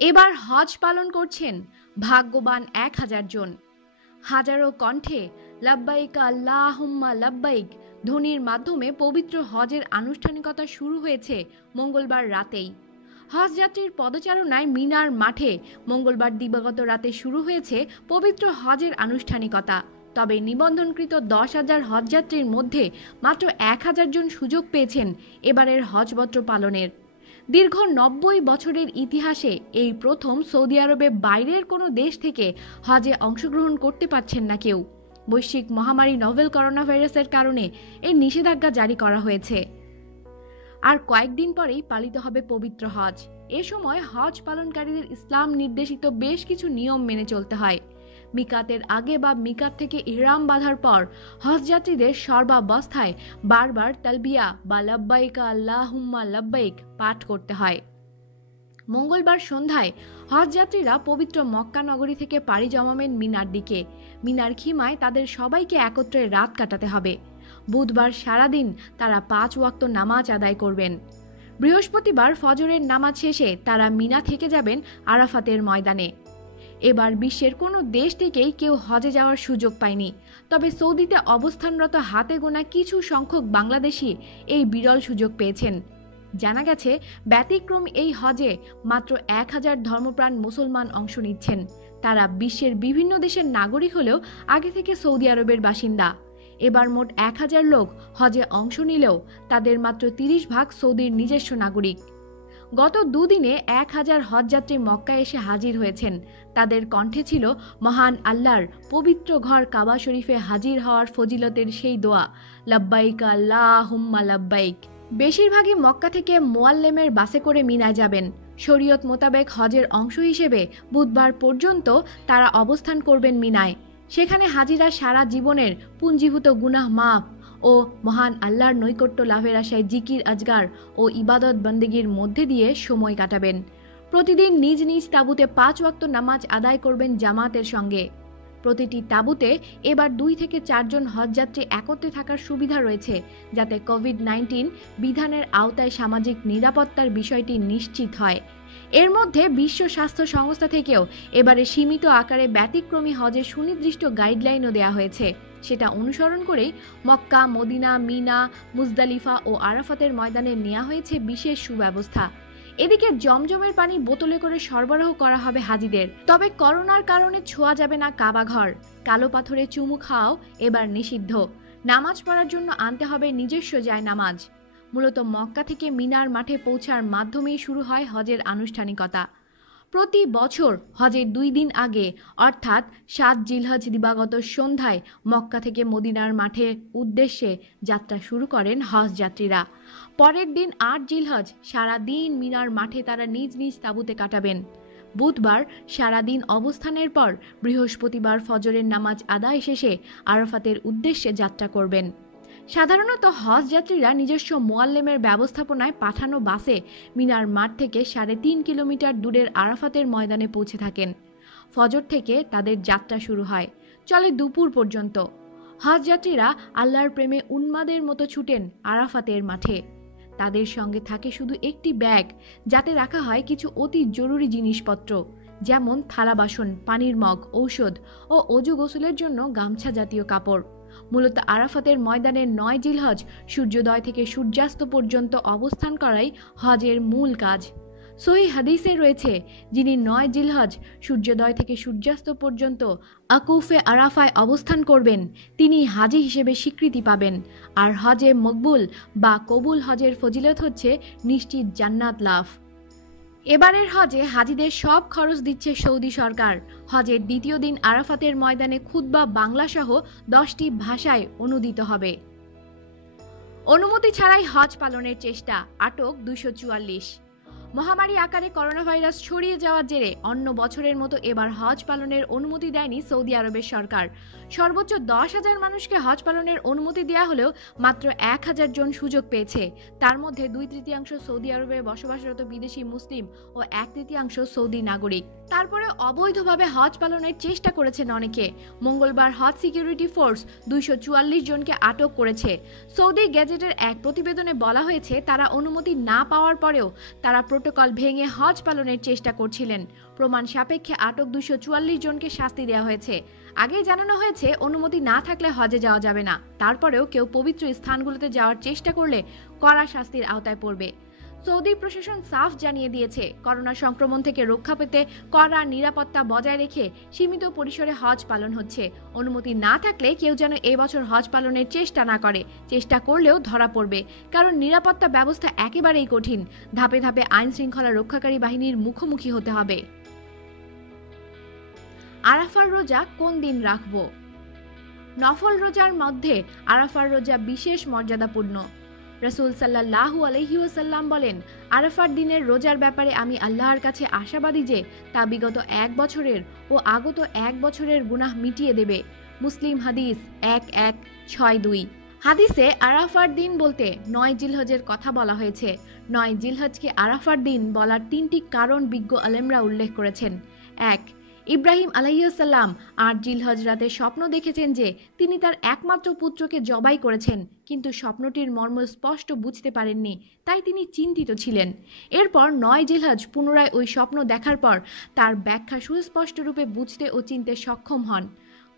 এবার হজ পালন করছেন ভাগ্যবান ১,০০০ জন। হাজারো কণ্ঠে লাব্বাইক আল্লাহুম্মা লাব্বাইক ধ্বনির মাধ্যমে পবিত্র হজের আনুষ্ঠানিকতা শুরু হয়েছে মঙ্গলবার রাতেই। হজযাত্রীর পদচারণায় মিনার মাঠে মঙ্গলবার দিবাগত রাতে শুরু হয়েছে পবিত্র হজের আনুষ্ঠানিকতা। তবে নিবন্ধনকৃত ১০,০০০ হজযাত্রীর মধ্যে মাত্র ১,০০০ জন সুযোগ পেয়েছেন এবারের হজযাত্রা পালনের। দীর্ঘ ৯০ বছরের ইতিহাসে এই প্রথম সৌদি আরবে বাইরের কোনো দেশ থেকে হজে অংশগ্রহণ করতে পারছেন না কেউ। বৈশ্বিক মহামারী নভেল করোনা ভাইরাসের কারণে এই নিষেধাজ্ঞা জারি করা হয়েছে। আর কয়েকদিন পরেই পালিত হবে পবিত্র হজ। এ সময় হজ পালনকারীদের ইসলাম নির্দেশিত বেশ কিছু নিয়ম মেনে চলতে হয়। মিকাতের আগে বা মিকাত থেকে ইহরাম বাঁধার পর হজযাত্রীদের সর্বাবস্থায় বারবার তালবিয়া বা লাব্বাইক আল্লাহুম্মা লাব্বাইক পাঠ করতে হয়। মঙ্গলবার সন্ধ্যায় হজযাত্রীরা পবিত্র মক্কা নগরী থেকে পাড়ি জমাবেন মিনার দিকে। মিনার খিমায় তাদের সবাইকে একত্রে রাত কাটাতে হবে। বুধবার সারাদিন তারা ৫ ওয়াক্ত নামাজ আদায় করবেন। বৃহস্পতিবার ফজরের নামাজ শেষে তারা মিনা থেকে যাবেন আরাফাতের ময়দানে। এবার বিশ্বের কোনো দেশ থেকেই কেউ হজে যাওয়ার সুযোগ পায়নি। তবে সৌদিতে অবস্থানরত হাতে গোনা কিছু সংখ্যক বাংলাদেশি এই বিরল সুযোগ পেয়েছেন। জানা গেছে ব্যতিক্রম এই হজে মাত্র ১,০০০ ধর্মপ্রাণ মুসলমান অংশ নিচ্ছেন। তারা বিশ্বের বিভিন্ন দেশের নাগরিক হলেও আগে থেকে সৌদি আরবের বাসিন্দা। এবার মোট ১,০০০ লোক হজে অংশ নিলেও তাদের মাত্র ৩০% সৌদির নিজস্ব নাগরিক। গত দুদিনে ১,০০০ হজযাত্রী মক্কায় এসে হাজির হয়েছেন। তাদের কণ্ঠে ছিল মহান আল্লাহর পবিত্র ঘর কাবা শরীফে হাজির হওয়ার ফজিলতের সেই দোয়া, লাব্বাইক আল্লাহুম্মা লাব্বাইক। বেশিরভাগই মক্কা থেকে মোয়াল্লেমের বাসে করে মিনায় যাবেন। শরীয়ত মোতাবেক হজের অংশ হিসেবে বুধবার পর্যন্ত তারা অবস্থান করবেন মিনায়। সেখানে হাজিরা সারা জীবনের পুঞ্জীভূত গুনাহ মাফ ও মহান আল্লাহর নৈকট্য লাভের আশায় জিকির আজগার ও ইবাদত বন্দেগীর মধ্যে দিয়ে সময় কাটাবেন। প্রতিদিন নিজ নিজ তাঁবুতে ৫ ওয়াক্ত নামাজ আদায় করবেন জামাতের সঙ্গে। প্রতিটি তাঁবুতে এবার ২ থেকে ৪ জন হজযাত্রী একত্রে থাকার সুবিধা রয়েছে, যাতে কোভিড-১৯ বিধানের আওতায় সামাজিক নিরাপত্তার বিষয়টি নিশ্চিত হয়। এর মধ্যে বিশ্ব স্বাস্থ্য সংস্থা থেকেও এবারে সীমিত আকারে ব্যতিক্রমী হজের সুনির্দিষ্ট গাইডলাইনও দেওয়া হয়েছে। সেটা অনুসরণ করেই মক্কা, মদিনা, মিনা, মুজদালিফা ও আরাফাতের ময়দানে নেওয়া হয়েছে বিশেষ সুব্যবস্থা। এদিকে জমজমের পানি বোতলে করে সরবরাহ করা হবে হাজিদের। তবে করোনার কারণে ছোঁয়া যাবে না কাবাঘর। কালো পাথরে চুমু খাওয়াও এবার নিষিদ্ধ। নামাজ পড়ার জন্য আনতে হবে নিজস্ব জায়নামাজ। মূলত মক্কা থেকে মিনার মাঠে পৌঁছার মাধ্যমেই শুরু হয় হজের আনুষ্ঠানিকতা। প্রতি বছর হজের ২ দিন আগে অর্থাৎ ৭ জিলহজ দিবাগত সন্ধ্যায় মক্কা থেকে মদিনার মাঠের উদ্দেশ্যে যাত্রা শুরু করেন হজযাত্রীরা। পরের দিন ৮ জিলহজ সারাদিন মিনার মাঠে তারা নিজ নিজ তাঁবুতে কাটাবেন। বুধবার সারাদিন অবস্থানের পর বৃহস্পতিবার ফজরের নামাজ আদায় শেষে আরাফাতের উদ্দেশ্যে যাত্রা করবেন। সাধারণত হজযাত্রীরা নিজস্ব মোয়াল্লেমের ব্যবস্থাপনায় পাঠানো বাসে মিনার মাঠ থেকে ৩.৫ কিলোমিটার দূরের আরাফাতের ময়দানে পৌঁছে থাকেন। ফজর থেকে তাদের যাত্রা শুরু হয়, চলে দুপুর পর্যন্ত। হজযাত্রীরা আল্লাহর প্রেমে উন্মাদের মতো ছুটেন আরাফাতের মাঠে। তাদের সঙ্গে থাকে শুধু একটি ব্যাগ, যাতে রাখা হয় কিছু অতি জরুরি জিনিসপত্র, যেমন থালা বাসন, পানির মগ, ঔষধ ও অজু গোসলের জন্য গামছা জাতীয় কাপড়। মূলত আরাফাতের ময়দানের ৯ জিলহজ সূর্যোদয় থেকে সূর্যাস্ত পর্যন্ত অবস্থান করাই হজের মূল কাজ। সহিহ হাদিসে রয়েছে, যিনি ৯ জিলহজ সূর্যোদয় থেকে সূর্যাস্ত পর্যন্ত আকুফে আরাফায় অবস্থান করবেন, তিনি হাজি হিসেবে স্বীকৃতি পাবেন। আর হজে মকবুল বা কবুল হজের ফজিলত হচ্ছে নিশ্চিত জান্নাত লাভ। এবারের হজে হাজিদের সব খরচ দিচ্ছে সৌদি সরকার। হজের দ্বিতীয় দিন আরাফাতের ময়দানে খুতবা বাংলাসহ ১০টি ভাষায় অনুদিত হবে। অনুমতি ছাড়াই হজ পালনের চেষ্টা, আটক ২৪৪। মহামারী আকারে করোনা ভাইরাস ছড়িয়ে যাওয়ার জেরে অন্য বছরের মতো এবার হজ পালনের অনুমতি দেয়নি সৌদি আরবের সরকার। সর্বোচ্চ ১০,০০০ মানুষকে হজ পালনের অনুমতি দেওয়া হলেও মাত্র ১,০০০ জন সুযোগ পেয়েছে। তার মধ্যে ২/৩ সৌদি আরবে বসবাসরত বিদেশি মুসলিম ও ১/৩ সৌদি নাগরিক। তারপরে অবৈধভাবে হজ পালনের চেষ্টা করেছেন অনেকে। মঙ্গলবার হজ সিকিউরিটি ফোর্স 244 জনকে আটক করেছে। সৌদি গ্যাজেটের এক প্রতিবেদনে বলা হয়েছে, তারা অনুমতি না পাওয়ার পরেও তারা প্রোটোকল ভেঙে হজ পালনের চেষ্টা করছিলেন। প্রমাণ সাপেক্ষে আটক 244 জনকে শাস্তি দেওয়া হয়েছে। আগেই জানানো হয়েছে, অনুমতি না থাকলে হজে যাওয়া যাবে না। তারপরেও কেউ পবিত্র স্থানগুলোতে যাওয়ার চেষ্টা করলে কড়া শাস্তির আওতায় পড়বে। সৌদি প্রশাসন সাফ জানিয়ে দিয়েছে, করোনা সংক্রমণ থেকে রক্ষা পেতে কড়া নিরাপত্তা বজায় রেখে সীমিত পরিসরে হজ পালন হচ্ছে। অনুমতি না থাকলে কেউ যেন এবছর হজ পালনের চেষ্টা না করে। চেষ্টা করলেও ধরা পড়বে, কারণ নিরাপত্তা ব্যবস্থা একেবারেই কঠিন। ধাপে ধাপে আইন শৃঙ্খলা রক্ষাকারী বাহিনীর মুখোমুখি হতে হবে। আরাফার রোজা কোন দিন রাখব? নফল রোজার মধ্যে আরাফার রোজা বিশেষ মর্যাদাপূর্ণ। রাসূল সাল্লাল্লাহু আলাইহি ওয়াসাল্লাম বলেন, আরাফার দিনের রোজার ব্যাপারে আমি আল্লাহর কাছে আশাবাদী যে তা বিগত 1 বছরের ও আগত 1 বছরের গুনাহ মিটিয়ে দেবে। মুসলিম হাদিস 1162। হাদিসে আরাফার দিন বলতে 9 জিলহজের কথা বলা হয়েছে। 9 জিলহজকে আরাফার দিন বলার 3টি কারণ বিজ্ঞ আলেমরা উল্লেখ করেছেন। 1. ইব্রাহিম আলাইহিসসালাম 8 জিলহজ রাতে স্বপ্ন দেখেছেন যে তিনি তার একমাত্র পুত্রকে জবাই করেছেন, কিন্তু স্বপ্নটির মর্ম স্পষ্ট বুঝতে পারেননি, তাই তিনি চিন্তিত ছিলেন। এরপর 9 জিলহজ পুনরায় ওই স্বপ্ন দেখার পর তার ব্যাখ্যা সুস্পষ্ট রূপে বুঝতে ও চিনতে সক্ষম হন।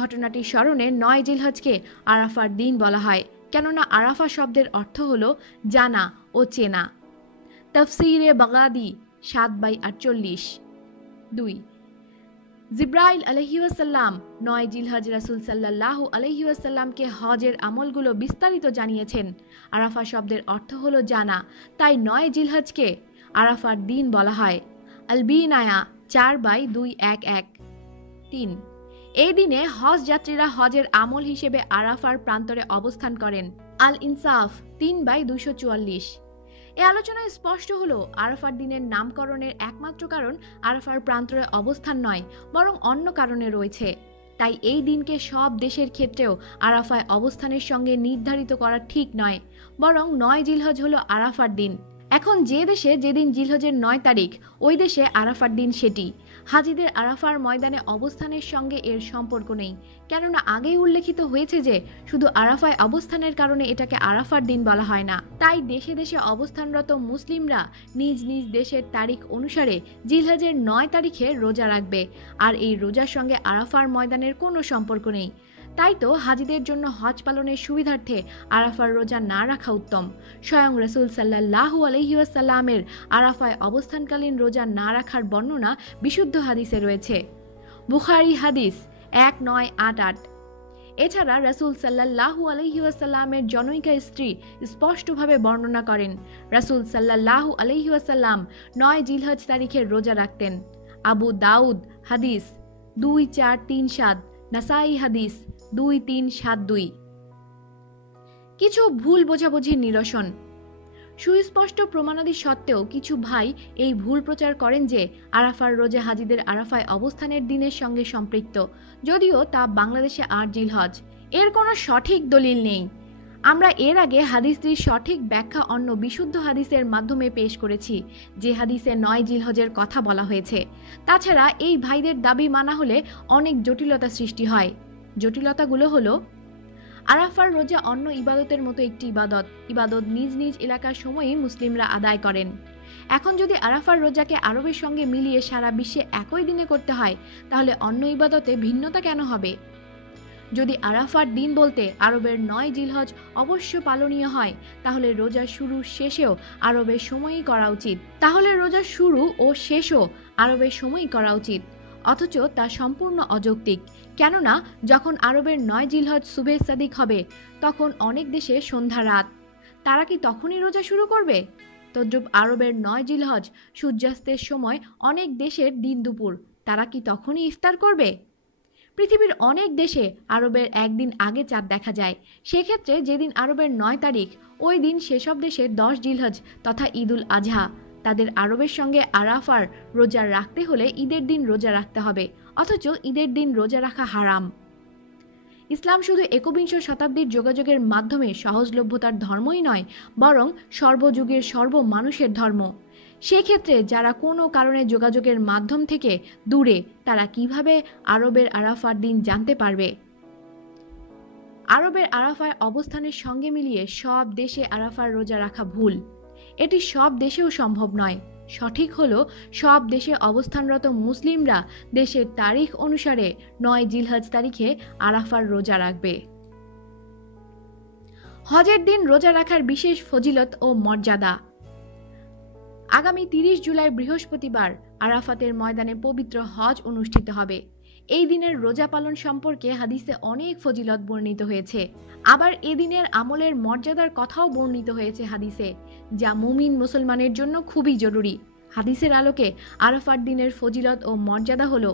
ঘটনাটি স্মরণে 9 জিলহজকে আরাফার দিন বলা হয়, কেননা আরাফা শব্দের অর্থ হল জানা ও চেনা। তাফসীরে বাগাদি 7/48। 2. জিব্রাইল আলাইহিসসালাম 9 জিলহজ রাসূল সাল্লাল্লাহু আলাইহি ওয়াসাল্লামকে হজের আমলগুলো বিস্তারিত জানিয়েছেন। আরাফা শব্দের অর্থ হলো জানা, তাই 9 জিলহজকে আরাফার দিন বলা হয়। আল বিনায়া 4/211। 3. এই দিনে হজ যাত্রীরা হজের আমল হিসেবে আরাফার প্রান্তরে অবস্থান করেন। আল ইনসাফ 3/244। এ আলোচনায় স্পষ্ট হলো, আরাফার দিনের নামকরণের একমাত্র কারণ আরাফার প্রান্তরে অবস্থান নয়, বরং অন্য কারণে রয়েছে। তাই এই দিনকে সব দেশের ক্ষেত্রেও আরাফায় অবস্থানের সঙ্গে নির্ধারিত করা ঠিক নয়, বরং 9 জিলহজ হলো আরাফার দিন। এখন যে দেশে যেদিন জিলহজের 9 তারিখ, ওই দেশে আরাফার দিন সেটি। হাজিদের আরাফার ময়দানে অবস্থানের সঙ্গে এর সম্পর্ক নেই, কেননা আগেই উল্লেখিত হয়েছে যে শুধু আরাফায় অবস্থানের কারণে এটাকে আরাফার দিন বলা হয় না। তাই দেশে দেশে অবস্থানরত মুসলিমরা নিজ নিজ দেশের তারিখ অনুসারে জিলহজের 9 তারিখে রোজা রাখবে, আর এই রোজার সঙ্গে আরাফার ময়দানের কোনো সম্পর্ক নেই। তাই তো হাজিদের জন্য হজ পালনের সুবিধার্থে আরাফার রোজা না রাখা উত্তম। স্বয়ং রাসূল সাল্লাল্লাহু আলাইহি ওয়াসাল্লামের আরাফায় অবস্থানকালীন রোজা না রাখার বর্ণনা বিশুদ্ধ হাদিসে রয়েছে। বুখারী হাদিস 1988। এছাড়া রাসূল সাল্লাল্লাহু আলাইহি ওয়াসাল্লামের জনৈকা স্ত্রী স্পষ্টভাবে বর্ণনা করেন, রাসূল সাল্লাল্লাহু আলাইহি ওয়াসাল্লাম 9 জিলহজ তারিখের রোজা রাখতেন। আবু দাউদ হাদিস 2437, নাসাই হাদিস 2372। কিছু ভুল বোঝাবুঝির নিরসন। সুস্পষ্ট প্রমাণাদি সত্ত্বেও কিছু ভাই এই ভুল প্রচার করেন যে আরাফার রোজা হাজিদের আরাফায় অবস্থানের দিনের সঙ্গে সম্পৃক্ত, যদিও তা বাংলাদেশে 8 জিলহজ। এর কোনো সঠিক দলিল নেই। আমরা এর আগে হাদিসটির সঠিক ব্যাখ্যা অন্য বিশুদ্ধ হাদিসের মাধ্যমে পেশ করেছি, যে হাদিসে 9 জিলহজের কথা বলা হয়েছে। তাছাড়া এই ভাইদের দাবি মানা হলে অনেক জটিলতা সৃষ্টি হয়। জটিলতাগুলো হলো, আরাফার রোজা অন্য ইবাদতের মতো একটি ইবাদত নিজ নিজ এলাকার সময়েই মুসলিমরা আদায় করেন। এখন যদি আরাফার রোজাকে আরবের সঙ্গে মিলিয়ে সারা বিশ্বে একই দিনে করতে হয়, তাহলে অন্য ইবাদতে ভিন্নতা কেন হবে? যদি আরাফার দিন বলতে আরবের 9 জিলহজ অবশ্য পালনীয় হয়, তাহলে রোজা শুরু শেষেও আরবের সময়ই করা উচিত। তাহলে রোজা শুরু ও শেষও আরবের সময়ই করা উচিত, অথচ তা সম্পূর্ণ অযৌক্তিক। কেননা যখন আরবের 9 জিলহজ সুবহে সাদিক হবে, তখন অনেক দেশে সন্ধ্যা রাত, তারা কি তখনই রোজা শুরু করবে? তদ্রূপ আরবের 9 জিলহজ সূর্যাস্তের সময় অনেক দেশের দিন দুপুর, তারা কি তখনই ইফতার করবে? পৃথিবীর অনেক দেশে আরবের একদিন আগে চাঁদ দেখা যায়। সেক্ষেত্রে যেদিন আরবের 9 তারিখ, ওই দিন সেসব দেশে 10 জিলহজ তথা ঈদুল আজহা। তাদের আরবের সঙ্গে আরাফার রোজা রাখতে হলে ঈদের দিন রোজা রাখতে হবে, অথচ ঈদের দিন রোজা রাখা হারাম। ইসলাম শুধু একবিংশ শতাব্দীর যোগাযোগের মাধ্যমে সহজলভ্যতার ধর্মই নয়, বরং সর্বযুগের সর্বমানুষের ধর্ম। সেক্ষেত্রে যারা কোনো কারণে যোগাযোগের মাধ্যম থেকে দূরে, তারা কিভাবে আরবের আরাফার দিন জানতে পারবে? আরবের আরাফায় অবস্থানের সঙ্গে মিলিয়ে সব দেশে আরাফার রোজা রাখা ভুল। এটি সব দেশেও সম্ভব নয়। সঠিক হলো সব দেশে অবস্থানরত মুসলিমরা দেশের তারিখ অনুসারে 9 জিলহজ তারিখে আরাফার রোজা রাখবে। হজের দিন রোজা রাখার বিশেষ ফজিলত ও মর্যাদা। আগামী 30 জুলাই বৃহস্পতিবার আরাফাতের ময়দানে পবিত্র হজ অনুষ্ঠিত হবে। এই দিনের রোজা পালন সম্পর্কে হাদিসে অনেক ফজিলত বর্ণিত হয়েছে। আবার এই দিনের আমলের মর্যাদার কথাও বর্ণিত হয়েছে হাদিসে, যা মুমিন মুসলমানের জন্য খুবই জরুরি। হাদিসের আলোকে আরাফার দিনের ফজিলত ও মর্যাদা হলো,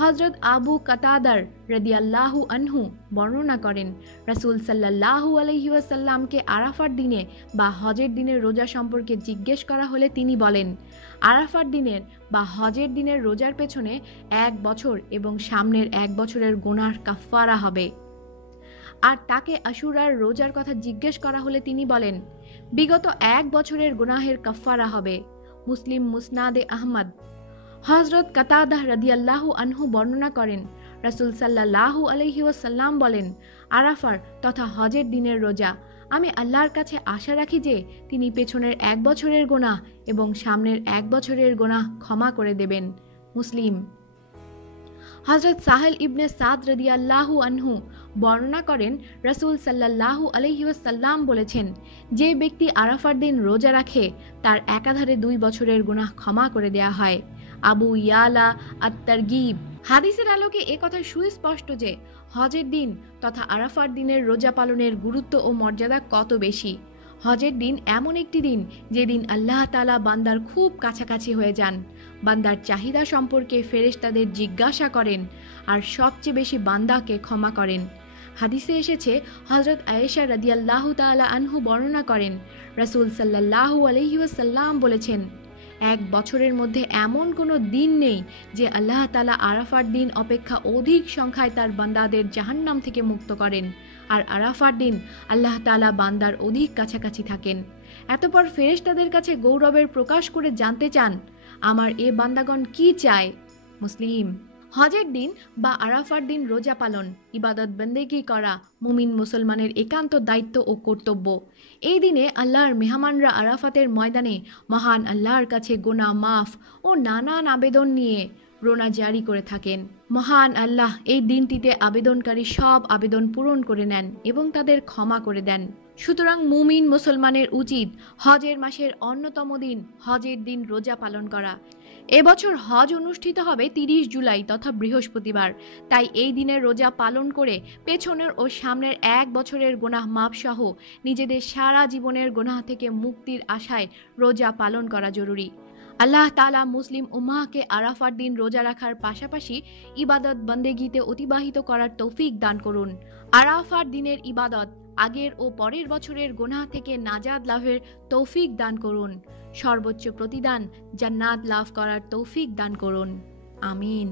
হযরত আবু কাতাদার রাদিয়াল্লাহু আনহু বর্ণনা করেন, রাসূল সাল্লাল্লাহু আলাইহি ওয়াসাল্লামকে আরাফার দিনে বা হজের দিনের রোজা সম্পর্কে জিজ্ঞেস করা হলে তিনি বলেন, আরাফার দিনের বা হজের দিনের রোজার পেছনে 1 বছর এবং সামনের 1 বছরের গুনাহ কাফফারা হবে। আর তাকে আশুরার রোজার কথা জিজ্ঞেস করা হলে তিনি বলেন, বিগত 1 বছরের গুনাহের কাফফারা হবে। মুসলিম মুসনাদে আহমদ। হযরত কাতাদাহ রাদিয়াল্লাহু আনহু বর্ণনা করেন, রাসূল সাল্লাল্লাহু আলাইহি ওয়াসাল্লাম বলেন, আরাফার তথা হজের দিনের রোজা আমি আল্লাহর কাছে আশা রাখি যে তিনি পেছনের 1 বছরের গুনাহ এবং সামনের 1 বছরের গুনাহ ক্ষমা করে দেবেন। মুসলিম। হযরত সাহেল ইবনে সাদ রাদিয়াল্লাহু আনহু বর্ণনা করেন, রাসূল সাল্লাল্লাহু আলাইহি ওয়াসাল্লাম বলেছেন, যে ব্যক্তি আরাফার দিন রোজা রাখে তার একাধারে 2 বছরের গুনাহ ক্ষমা করে দেয়া হয়। আবু ইয়ালা আত-তারগিব। হাদিসের আলোকে একথা সুস্পষ্ট যে হজের দিন তথা আরাফার দিনের রোজা পালনের গুরুত্ব ও মর্যাদা কত বেশি। হজের দিন এমন একটি দিন যেদিন আল্লাহ তাআলা বান্দার খুব কাছাকাছি হয়ে যান, বান্দার চাহিদা সম্পর্কে ফেরেশতাদের জিজ্ঞাসা করেন আর সবচেয়ে বেশি বান্দাকে ক্ষমা করেন। হাদিসে এসেছে, হযরত আয়েশা রাদিয়াল্লাহু তাআলা আনহু বর্ণনা করেন, রাসূল সাল্লাল্লাহু আলাইহি ওয়াসাল্লাম বলেছেন, 1 বছরের মধ্যে এমন কোনো দিন নেই যে আল্লাহ তাআলা আরাফার দিন অপেক্ষা অধিক সংখ্যায় তার বান্দাদের জাহান্নাম থেকে মুক্ত করেন, আর আরাফার দিন আল্লাহ তাআলা বান্দার অধিক কাছাকাছি থাকেন। এতপর ফেরেশতাদের কাছে গৌরবের প্রকাশ করে জানতে চান, আমার এ বান্দাগণ কি চায়? মুসলিম। হজের দিন বা আরাফার দিন রোজা পালন, ইবাদত বন্দেগী করা মুমিন মুসলমানের একান্ত দায়িত্ব ও কর্তব্য। এই দিনে আল্লাহর মেহমানরা আরাফাতের ময়দানে মহান আল্লাহর কাছে গুনাহ মাফ ও নানান আবেদন নিয়ে রোনা জারি করে থাকেন। মহান আল্লাহ এই দিনটিতে আবেদনকারী সব আবেদন পূরণ করে নেন এবং তাদের ক্ষমা করে দেন। সুতরাং মুমিন মুসলমানের উচিত হজের মাসের অন্যতম দিন হজের দিন রোজা পালন করা। এবছর হজ অনুষ্ঠিত হবে 30 জুলাই তথা বৃহস্পতিবার। তাই এই দিনের রোজা পালন করে পেছনের ও সামনের 1 বছরের গুনাহ মাফ সহ নিজেদের সারা জীবনের গুনাহ থেকে মুক্তির আশায় রোজা পালন করা জরুরি। আল্লাহ তাআলা মুসলিম উম্মাহকে আরাফার দিন রোজা রাখার পাশাপাশি ইবাদত বন্দেগীতে অতিবাহিত করার তৌফিক দান করুন। আরাফার দিনের ইবাদত আগের ও পরের বছরের গুনাহ থেকে নাজাত লাভের তৌফিক দান করুন। সর্বোচ্চ প্রতিদান জান্নাত লাভ করার তৌফিক দান করুন। আমিন।